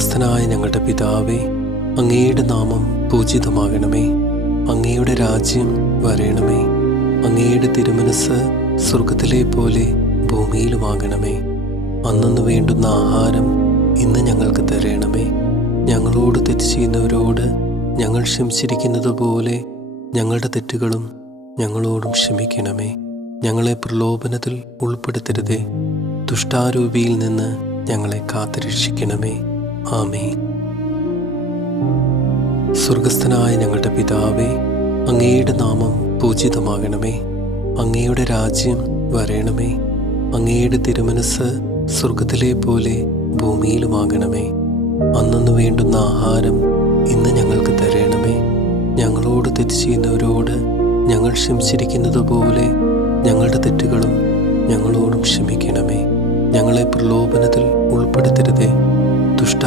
സ്വർഗസ്ഥനായ ഞങ്ങളുടെ പിതാവേ, അങ്ങയുടെ നാമം പൂജിതമാകണമേ. അങ്ങയുടെ രാജ്യം വരേണമേ. അങ്ങയുടെ തിരുമനസ് സ്വർഗത്തിലെ പോലെ ഭൂമിയിലുമാകണമേ. അന്നന്ന് വേണ്ടുന്ന ആഹാരം ഇന്ന് ഞങ്ങൾക്ക് തരണമേ. ഞങ്ങളോട് തെറ്റ് ചെയ്യുന്നവരോട് ഞങ്ങൾ ക്ഷമിച്ചിരിക്കുന്നത് പോലെ ഞങ്ങളുടെ തെറ്റുകളും ഞങ്ങളോടും ക്ഷമിക്കണമേ. ഞങ്ങളെ പ്രലോഭനത്തിൽ ഉൾപ്പെടുത്തരുതേ. ദുഷ്ടാരൂപിയിൽ നിന്ന് ഞങ്ങളെ കാത്തുരക്ഷിക്കണമേ. ആമേൻ. സ്വർഗസ്ഥനായ ഞങ്ങളുടെ പിതാവേ, അങ്ങയുടെ നാമം പൂജിതമാകണമേ. അങ്ങയുടെ രാജ്യം വരേണമേ. അങ്ങയുടെ തിരുമനസ് സ്വർഗത്തിലെ പോലെ ഭൂമിയിലുമാകണമേ. അന്നന്ന് വേണ്ടുന്ന ആഹാരം ഇന്ന് ഞങ്ങൾക്ക് തരണമേ. ഞങ്ങളോട് തെറ്റ് ചെയ്യുന്നവരോട് ഞങ്ങൾ ക്ഷമിച്ചിരിക്കുന്നത് പോലെ ഞങ്ങളുടെ തെറ്റുകളും ഞങ്ങളോടും ക്ഷമിക്കണമേ. ഞങ്ങളെ പ്രലോഭനത്തിൽ ഉൾപ്പെടുത്തരുതേ.